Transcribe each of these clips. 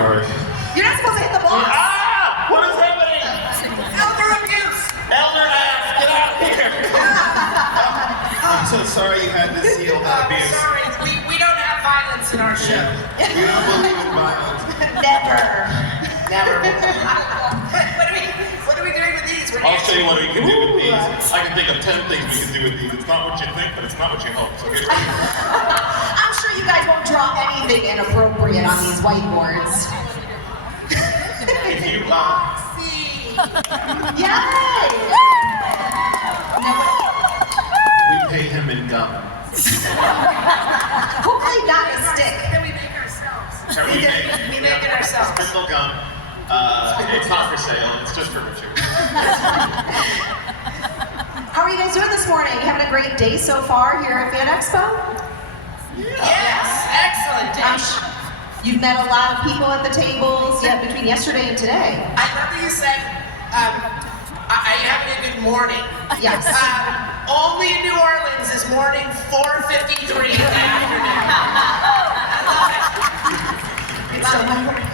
Alright. You're not supposed to hit the box. Ah! What is happening? Elder abuse. Elder ass, get out of here! I'm so sorry you had to see all that abuse. Sorry, we don't have violence in our show. Yeah. We don't believe in violence. Never. What are we doing with these? I'll show you what we can do with these. I can think of 10 things we can do with these. It's not what you think, but it's not what you hope. So get ready. I'm sure you guys won't draw anything inappropriate on these whiteboards. If you, Yay! we pay him in gum. Hopefully not a stick. Then we make ourselves. So We make it ourselves. Spindle gum. It's not for sale. It's just for Richard. How are you guys doing this morning? You having a great day so far here at Fan Expo? Yes, excellent day. You've met a lot of people at the tables between yesterday and today. I love that you said, are you having a good morning? Yes. Only in New Orleans is morning 4:53 in the afternoon. It's still my morning.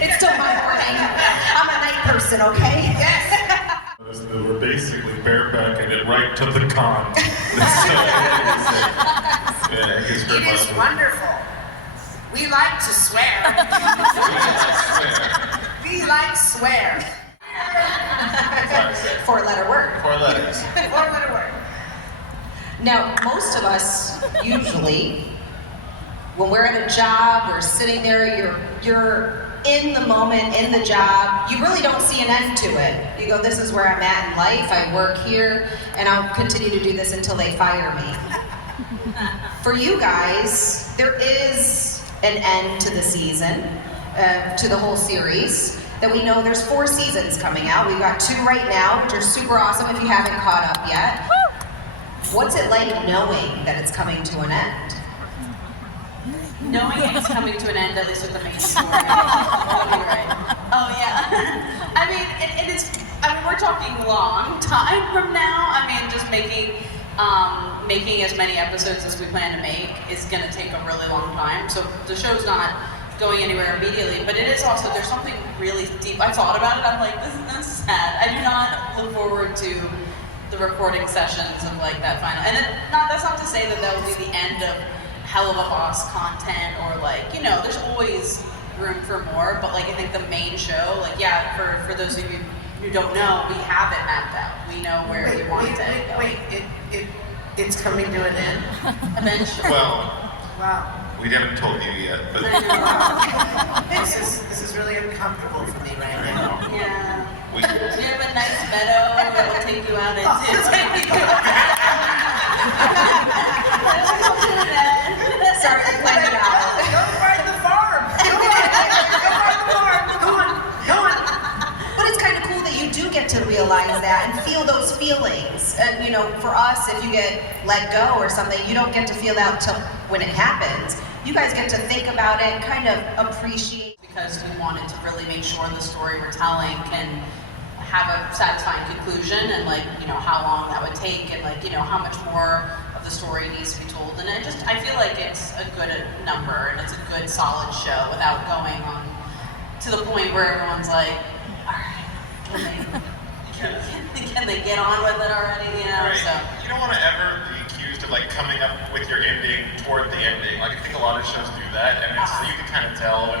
It's still my morning. I'm a night person, okay? Yes. We're basically barebacking it right to the con. It is wonderful. We like to swear. We like swear. Four-letter word. 4 letters. Four-letter word. Now, most of us usually, when we're at a job, we're sitting there, you're in the moment, in the job, you really don't see an end to it. You go, this is where I'm at in life, I work here, and I'll continue to do this until they fire me. For you guys, there is an end to the season, to the whole series, that we know there's 4 seasons coming out. We've got 2 right now, which are super awesome if you haven't caught up yet. What's it like knowing that it's coming to an end? Knowing it's coming to an end, at least with the main story. Right. Oh yeah. I mean, we're talking long time from now. I mean, just making as many episodes as we plan to make is going to take a really long time. So the show's not going anywhere immediately, but it is also, there's something really deep. I thought about it, I'm like, this is sad. I do not look forward to the recording sessions of like that final, and that's not to say that will be the end of Helluva content, or like, there's always room for more, but like I think the main show, like for those of you who don't know, we have it mapped out. We know where we want it to go. It's coming to an end? Eventually. Well, Wow. we haven't told you yet, but This is really uncomfortable for me right now. Yeah. we, You have a nice meadow that will take you out into. Sorry, I'm playing it out. Go ride the farm. Go ride the farm. Go on. But it's kind of cool that you do get to realize that and feel those feelings. And for us, if you get let go or something, you don't get to feel that till when it happens. You guys get to think about it, kind of appreciate. Because we wanted to really make sure the story we're telling can have a satisfying conclusion, and how long that would take, and how much more of the story needs to be told. And I feel like it's a good number, and it's a good solid show without going on to the point where everyone's like, all right, can they get on with it already? right. So You don't want to ever be accused of coming up with your ending toward the ending. I think a lot of shows do that, and you can kind of tell.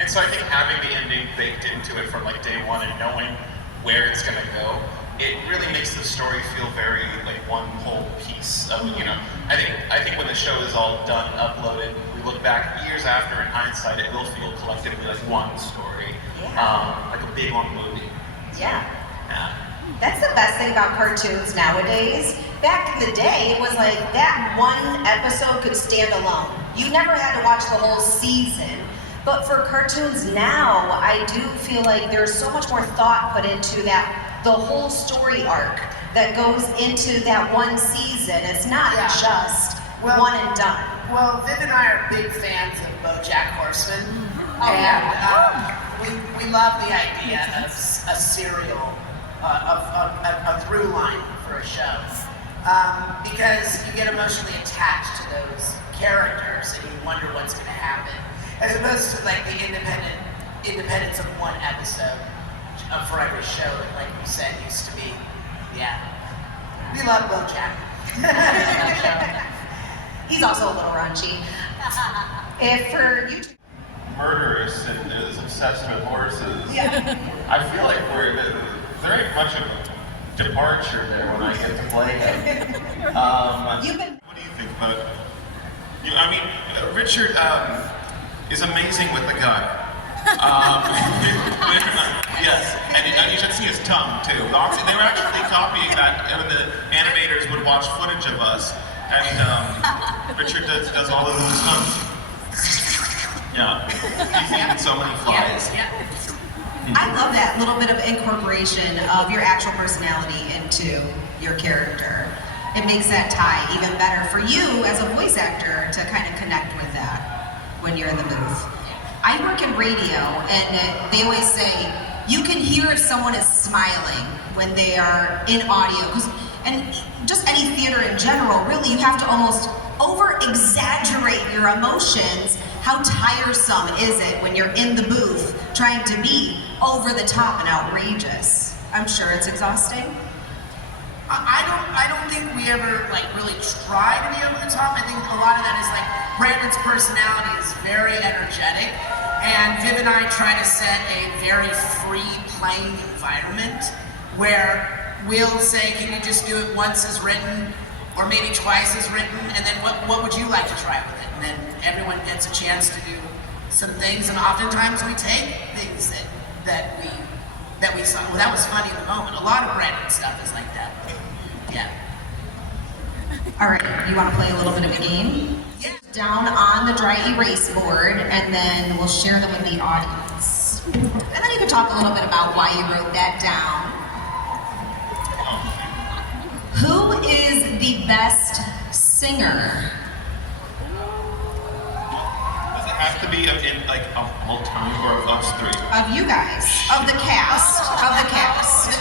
And so I think having the ending baked into it from day one and knowing where it's going to go, it really makes the story feel very one whole piece of I think when the show is all done and uploaded, we look back years after in hindsight, it will feel collectively like one story, like a big long movie. Yeah. Yeah. That's the best thing about cartoons nowadays. Back in the day, it was like that one episode could stand alone. You never had to watch the whole season. But for cartoons now, I do feel like there's so much more thought put into the whole story arc that goes into that one season. It's not just one and done. Well, Viv and I are big fans of BoJack Horseman, we love the idea of a serial, a through line for a show, because you get emotionally attached to those characters and you wonder what's going to happen. As opposed to like the independence of one episode for every show that, like we said, used to be. Yeah. We love BoJack. He's also a little raunchy. If for you, Murderous and is obsessed with horses. yeah. I feel like there ain't much of a departure there when I get to play him. You've been. What do you think about? I mean, Richard is amazing with the gun. Yes, and you should see his tongue too. They were actually copying that, and the animators would watch footage of us, and Richard does all of those stunts. Yeah, he's eaten so many flies. I love that little bit of incorporation of your actual personality into your character. It makes that tie even better for you as a voice actor to kind of connect with that when you're in the booth. I work in radio, and they always say you can hear if someone is smiling when they are in audio. And just any theater in general, really, you have to almost over-exaggerate your emotions. How tiresome is it when you're in the booth trying to be over the top and outrageous? I'm sure it's exhausting. I don't think we ever like really try to be over the top. I think a lot of that is like Brandon's personality is very energetic, and Viv and I try to set a very free playing environment where we'll say, can you just do it once as written, or maybe twice as written, and then what would you like to try with it? And then everyone gets a chance to do some things, and oftentimes we take things that we saw. Well, that was funny in the moment. A lot of Brandon stuff is like that. Yeah. All right, you want to play a little bit of a game? Yeah. Down on the dry erase board, and then we'll share them with the audience. And then you can talk a little bit about why you wrote that down. Who is the best singer? Does it have to be in like a whole time or of us three? Of you guys, of the cast, of the cast.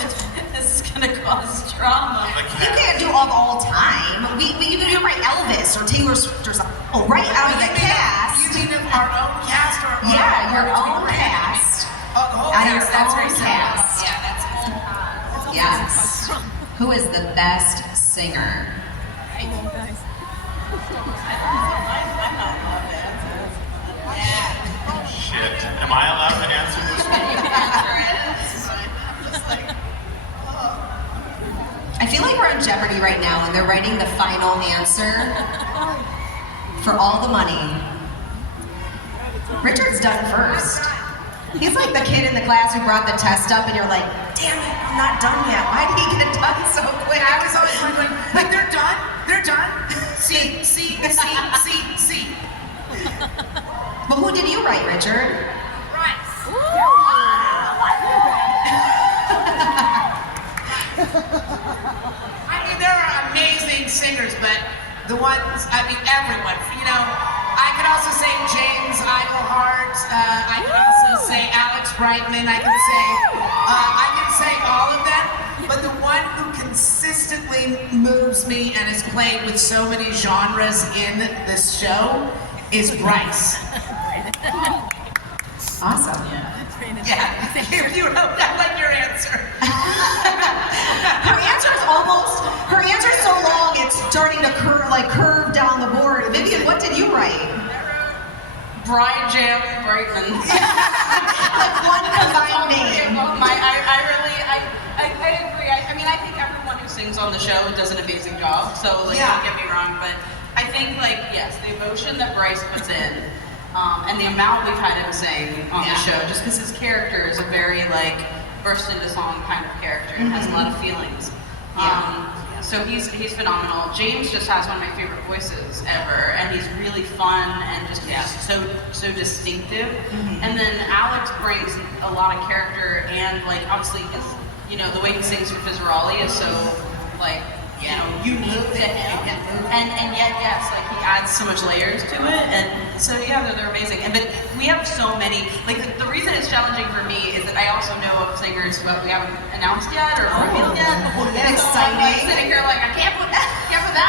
This is gonna cause drama. You can't do all time. We you can do right Elvis or Taylor Swift or something. Oh, right out of the cast. You mean of our own cast or Yeah, your own cast. Out of your that's own very cast. Yeah, that's Yes. Who is the best singer? Shit. Am I allowed to answer this one? I feel like we're in Jeopardy right now and they're writing the final answer for all the money. Richard's done first. He's like the kid in the class who brought the test up and you're like, damn it, I'm not done yet. Why did he get it done so quick? I was always wondering, like, they're done? They're done? See. But who did you write, Richard? I mean, there are amazing singers, but the ones, I mean, everyone, you know, I could also say James Iglehart, I could also say Alex Brightman, I can say all of them, but the one who consistently moves me and has played with so many genres in this show is Bryce. Awesome. Yeah, you know, I like your answer. Her answer's so long it's starting to curve down the board. Vivienne, what did you write? Brian Jam Brightman. Like one combined name. I agree. I mean, I think everyone who sings on the show does an amazing job. So, like, Yeah. don't get me wrong, but I think, like, yes, the emotion that Bryce puts in, and the amount we've had him sing on the show, just because his character is a very, like, burst into song kind of character and has a lot of feelings. So he's phenomenal. James just has one of my favorite voices ever, and he's really fun and just so distinctive. And then Alex brings a lot of character and, like, obviously his, you know, the way he sings for Fizzaroli is so, like, you know, unique to him. And yet, yes, like, he adds so much layers to it, and so yeah, they're amazing. But we have so many, like, the reason it's challenging for me is that I also know of singers who we haven't announced yet or revealed yet. That's So I'm, like, exciting. sitting here like, I can't put that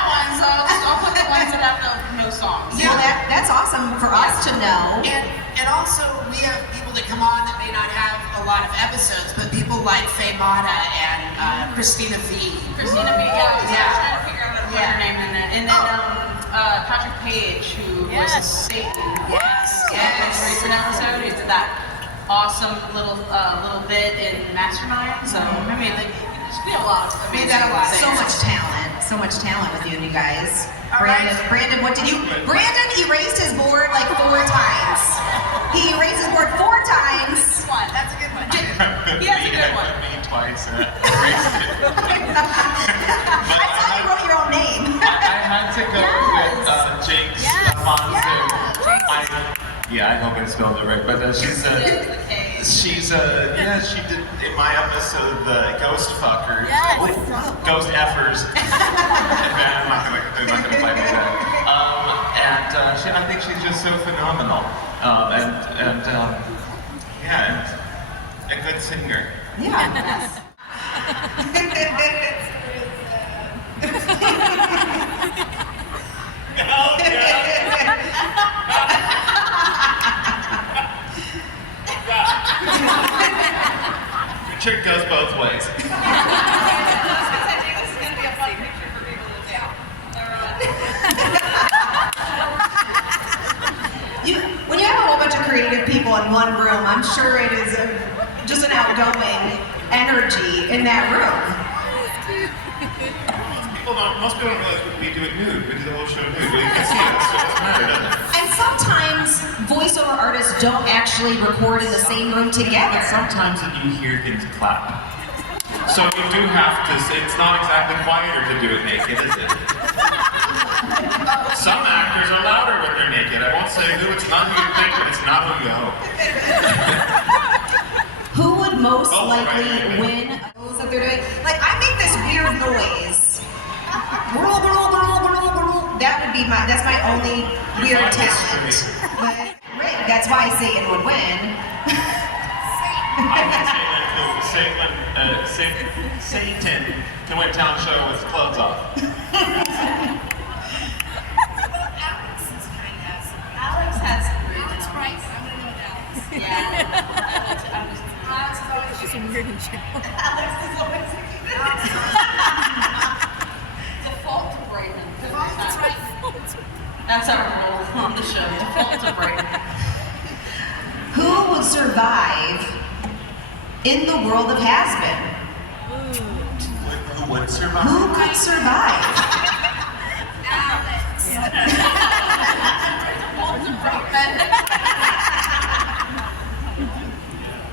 one, so I'll put the ones that have no songs. Well, that's awesome for us to know. And And also, we have people that come on that may not have a lot of episodes, but people like Faye Mata and Christina V. Christina B. Yeah, I was Yeah. trying to figure out how to put her name in it. And then Patrick Page, who was a Satan. Yes, For an episode, he did that awesome little bit in Mastermind. So I mean, like, there's been a lot of amazing things. So much talent with you guys. All right. Brandon, what did you? Brandon erased his board like 4 times. He erased his board 4 times. That's a good one. He has a good one. Me twice and erased it. I saw you wrote your own name. I had to go with Jake's Monsoon. I hope I spelled it right, but she's she did in my episode the Ghost Fuckers, Ghost Effers. I'm not gonna play with that. I think she's just so phenomenal, and a good singer. Yeah. Your trick goes both ways. When you have a whole bunch of creative people in one room, I'm sure it is just an outgoing energy in that room. Most people don't realize we do it nude. We do the whole show nude. You can see it, so it doesn't matter, doesn't it? And sometimes voiceover artists don't actually record in the same room together. Sometimes you hear things clap. So you do have to say, it's not exactly quieter to do it naked, is it? Some actors are louder when they're naked. I won't say who, it's not who you think, but it's not who you hope. Who would most likely win those that they're doing? Like, I make this weird noise. That would be that's my only weird talent. But that's why Satan would win. I would say that Satan can win talent show with his clothes off. Alex has Alex Price. I'm gonna go with Alex. Alex is always She's weird and chill. Alex is always default to Brayden. That's right. That's our rule on the show. Default to Brayden. Who would survive in the world of has-been? Who would survive? Who could survive? Alex. Default to Brayden.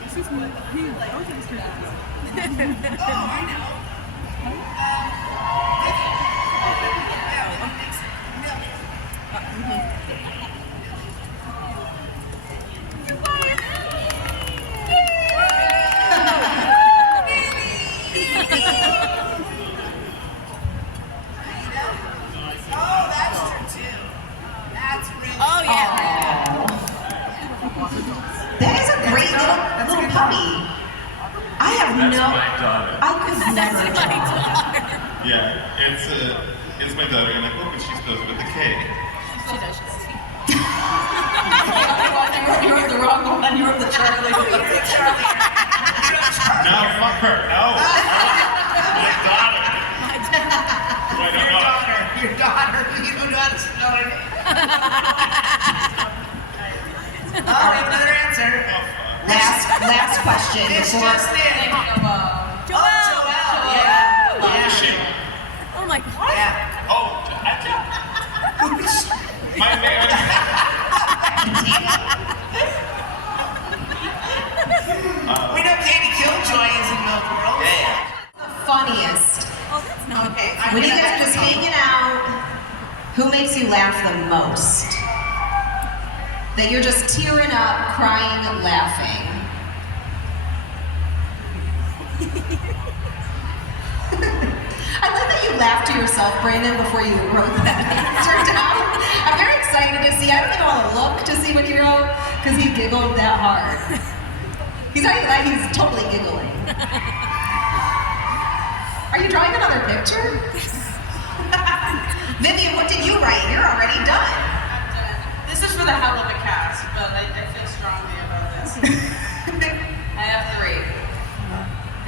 This is what he likes. Oh, I know. That is a great little puppy. I have That's no. my daughter. I could never. Yeah, it's my daughter, and I hope she spells it with a K. She does. You were the wrong one. You were the Charlie. No, fuck her. No. My daughter. Your daughter. You don't know how to spell her name. Oh, we have another answer. Last question. It's before- just in. Joelle. Joelle. Yeah. Who is she? Oh my god. Yeah. Oh, my man. We know Katie Killjoy is in the world. The funniest. Oh, that's not Okay. When you guys are just hanging out, who makes you laugh the most? That you're just tearing up, crying, and laughing. I love that you laughed to yourself, Brandon, before you wrote that answer down. I'm very excited to see. I don't even want to look to see what he wrote because he giggled that hard. He's not even like he's totally giggling. Are you drawing another picture? Vivienne, what did you write? You're already done. This is for the Helluva cast, but I feel strongly about this. I have three.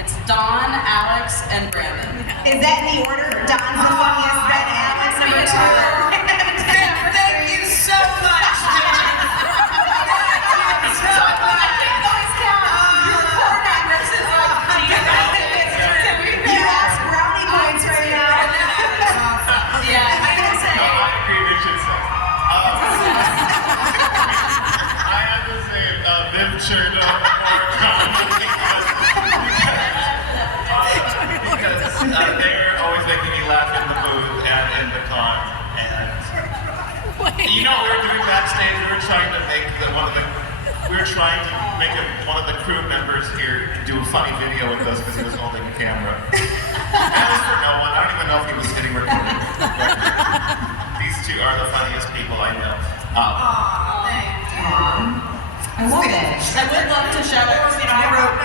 It's Dawn, Alex, and Brandon. Is that in the order? Don's the funniest, then Alex, number two. Thank you so much. You ask brownie points right now. Yeah, I can say. No, I agree with you, sir. I have to say, Viv cheered up because they're always making me laugh in the booth and in the con. And you know, we were doing backstage. We were trying to make one of the crew members here do a funny video with us because he was holding a camera. That was for no one. I don't even know if he was hitting record. These two are the funniest people I know. I love it. I would love to shout out because I wrote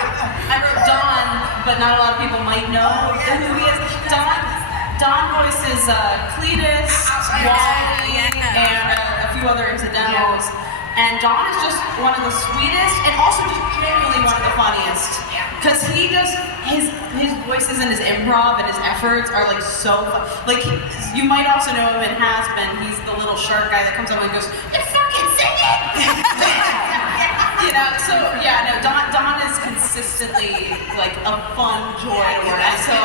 Dawn, but not a lot of people might know who he is. Dawn voices Cletus, Wally, and a few other incidentals. And Dawn is just one of the sweetest and also just genuinely one of the funniest. Because he just, his voices and his improv and his efforts are like so fun. Like, you might also know him in Has-Been. He's the little shark guy that comes up and goes, "You're fucking singing!" You know, so yeah, no, Dawn is consistently like a fun joy to work with. So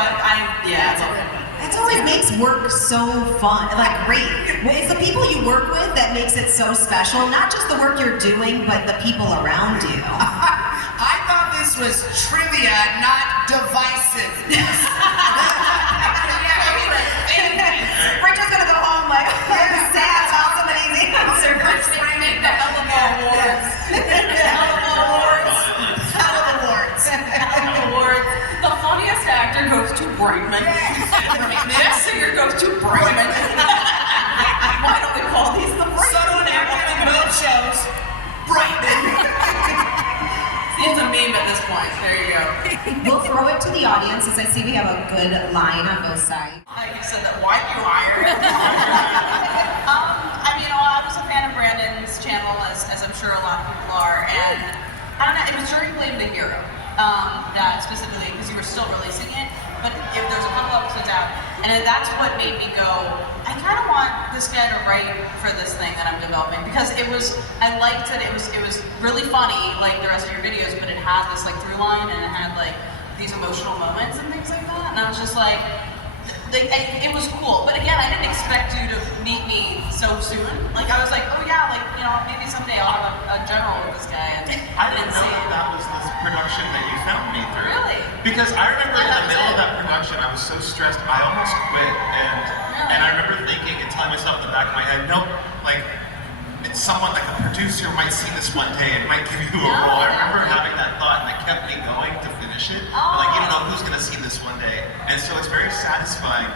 yeah, it's all good. That always makes work so fun, like great. It's the people you work with that makes it so special. Not just the work you're doing, but the people around you. I thought this was trivia, not divisiveness. We're just gonna go home like, you're sad about some of these answers. Bringing the Helluva Awards. Awards. The funniest actor goes to Brightman. Best singer goes to Brightman. Why don't we call these the Brightman? Subtle actor in both shows, Brightman. See, it's a meme at this point. There you go. We'll throw it to the audience as I see we have a good line on both sides. You said that. Why do you hire? I mean, I was a fan of Brandon's channel, as I'm sure a lot of people are, and I don't know. It was during Blame the Hero. That specifically, because you were still releasing it, but there's a couple episodes out, and that's what made me go, I kind of want this guy to write for this thing that I'm developing, because I liked it, it was really funny, like the rest of your videos, but it had this like through line, and it had like these emotional moments and things like that, and I was just like, it was cool, but again, I didn't expect you to meet me so soon. Like I was like, oh yeah, like maybe someday I'll have a general with this guy. And I didn't know that was this production that you found me through. Really? Because I remember in the middle of that production, I was so stressed, I almost quit, and I remember thinking and telling myself in the back of my head, nope, like it's someone like a producer might see this one day and might give you a role. I remember having that thought, and it kept me going to finish it. Like you don't know who's gonna see this one day, and so it's very satisfying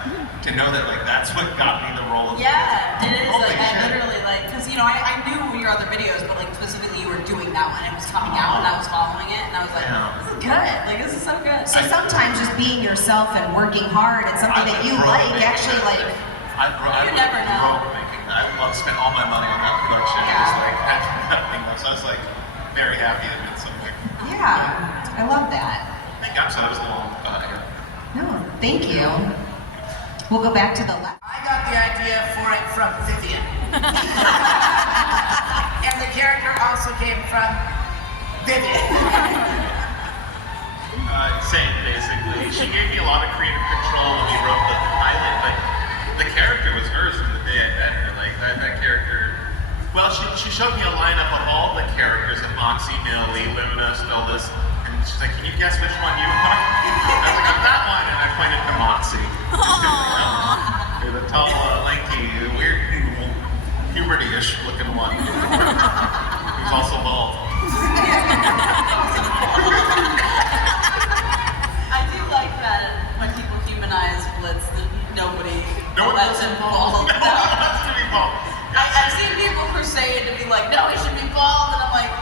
to know that like that's what got me the role. Yeah, it is. Holy Like shit. I literally like because I knew your other videos, but like specifically you were doing that one. It was coming out, and I was following it, and I was like, this is good. Like this is so good. So sometimes just being yourself and working hard and something that you like actually like. You never know. I spent all my money on that production. It was like had nothing else. I was like very happy to do something. Yeah, I love that. I'm sorry, I was a little here. No, thank you. We'll go back to the left. I got the idea for it from Vivienne. And the character also came from Vivienne. Same, basically. She gave me a lot of creative control when we wrote the pilot, but the character was hers from the day I met her. Like that character. Well, she showed me a lineup of all the characters of Moxie, Millie, Lumina, Stildus, and she's like, "Can you guess which one you are?" I was like, "I'm that one," and I pointed to Moxie. You're the tall, lanky, weird, puberty-ish looking one. Who's also bald. I do like that when people humanize Blitz, nobody No one lets knows him bald. bald. No one wants to be bald. I've seen people crusade to be like, no, he should be bald, and I'm like,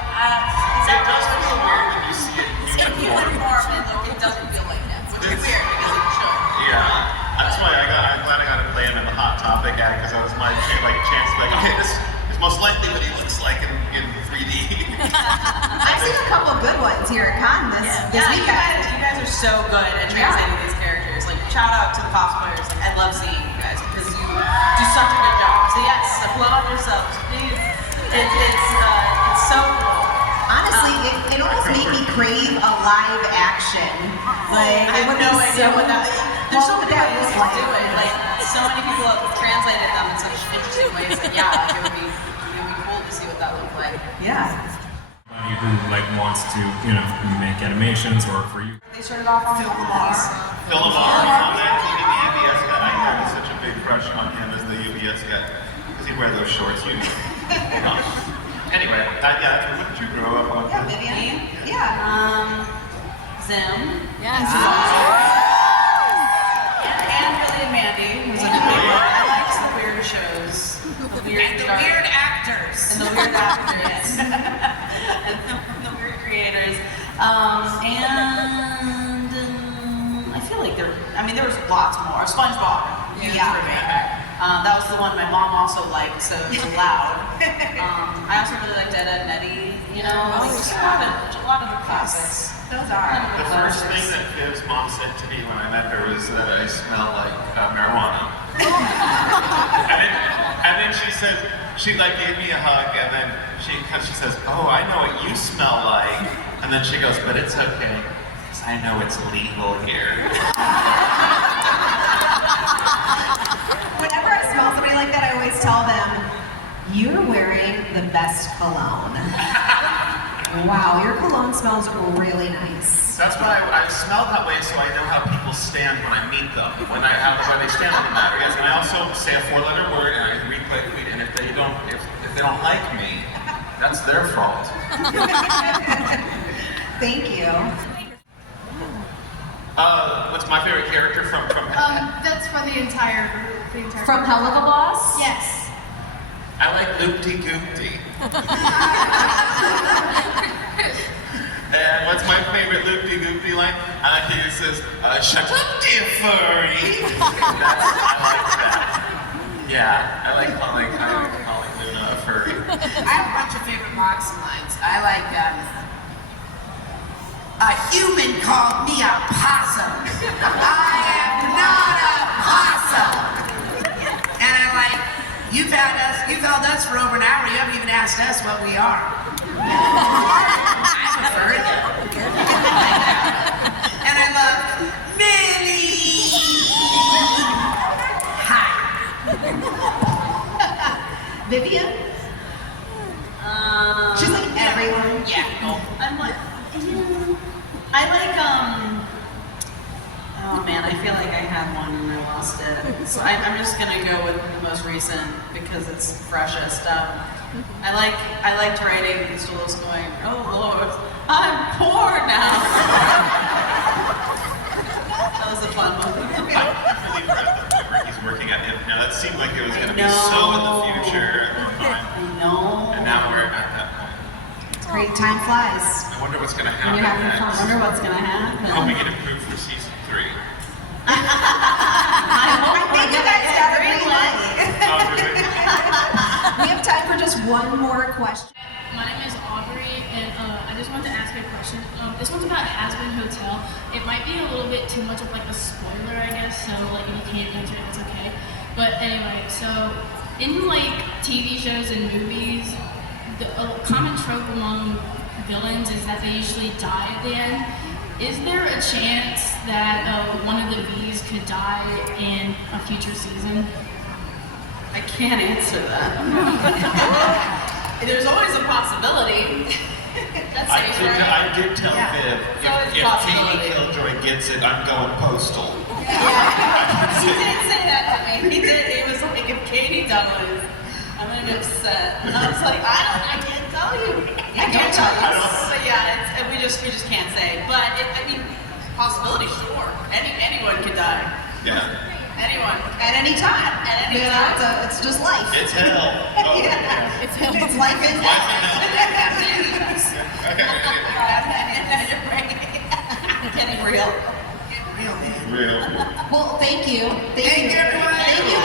It does feel weird when you see it in in human human form. form, and like, it doesn't feel like that, which is weird because it should. Yeah, that's why I'm glad I got to play him in the Hot Topic ad because that was my chance to be like, okay, this is most likely what he looks like in 3D. I've seen a couple good ones here at Con this Yeah, weekend. you guys are so good at translating these characters. Like, shout out to the cosplayers. Like, I love seeing you guys because you do such a good job. So yes, applaud yourselves, please. It's so cool. Honestly, it almost made me crave a live action. Like, I it would have no be idea so, what that. There's so what many would that ways look to do like? it. Like, so many people have translated them in such interesting ways. That yeah, like, it would be cool to see what that looked like. Yeah. Who like wants to, make animations, or for you. They started off on Phil Lamar. Phil Lamar on that TV, the UBS guy. I had such a big crush on him as the UBS guy. Because he'd wear those shorts. Anyway, what did you grow up on? Yeah, Vivienne. Yeah. Zim. Yes. And Billy and Mandy was a big one. I liked the weird shows. The weird, And the dark- weird actors. And the weird actors. And the weird creators. I feel like there was lots more. SpongeBob. Huge Yeah. for me. That was the one my mom also liked, so it was loud. I also really liked Ed, Edd n Eddy. Just a lot of the classics. Those are. The first thing that Viv's mom said to me when I met her was that I smell like marijuana. and then she said, she gave me a hug, and then she says, "Oh, I know what you smell like." And then she goes, "But it's okay, because I know it's legal here." Whenever I smell somebody like that, I always tell them, "You're wearing the best cologne." Wow, your cologne smells really nice. That's why I smell that way, so I know how people stand when I meet them, when they stand on the matter. Yes, and I also say a 4-letter word, and I read quickly, and if they don't like me, that's their fault. Thank you. What's my favorite character from That's for the entire group. The entire From Helluva Boss? Yes. I like Loopty Goopty. And what's my favorite Loopty Goopty line? He says, "Shut up, dear furry." I like that. Yeah, I like calling Luna a furry. I have a bunch of favorite Moxie lines. I like a human called me a possum. I am not a possum. And I like, you've held us for over an hour. You haven't even asked us what we are. I prefer it. And I love Millie. Hi. Vivienne? She's like everyone. Yeah. I'm like, I like, oh man, I feel like I had one and I lost it. So I'm just gonna go with the most recent because it's freshest. I liked writing Stolos going, "Oh Lord, I'm poor now." That was a fun one. I'm really proud of whatever he's working at him now. That seemed like it was going to be so in the future. No. And now we're at that point. It's great, time flies. I wonder what's going to When happen you're having next. fun. I wonder what's gonna happen. I hope we get approved for season 3. I think you guys got a green light. Oh, really? We have time for just one more question. My name is Aubrey, and I just wanted to ask you a question. This one's about hazbinhotel. It might be a little bit too much of like a spoiler, I guess, so like if you can't answer it, it's okay. But anyway, so in like TV shows and movies, a common trope among villains is that they usually die at the end. Is there a chance that one of the V's could die in a future season? I can't answer that. There's always a possibility. That's I safe, right? did tell Yeah. Viv, It's always a if possibility. Katie Killjoy gets it, I'm going postal. He did say that to me. He did. He was like, if Katie dies, I'm gonna be upset. And I was like, I can't tell you. I can't tell you. But yeah, we just can't say. But possibility, sure. Anyone could die. Yeah. Anyone. At any time. At any You know, time. it's just life. It's hell. Oh, yeah. It's him. It's life in Life in Getting real. Real man. Real. Well, thank you. Thank you, everyone. Thank you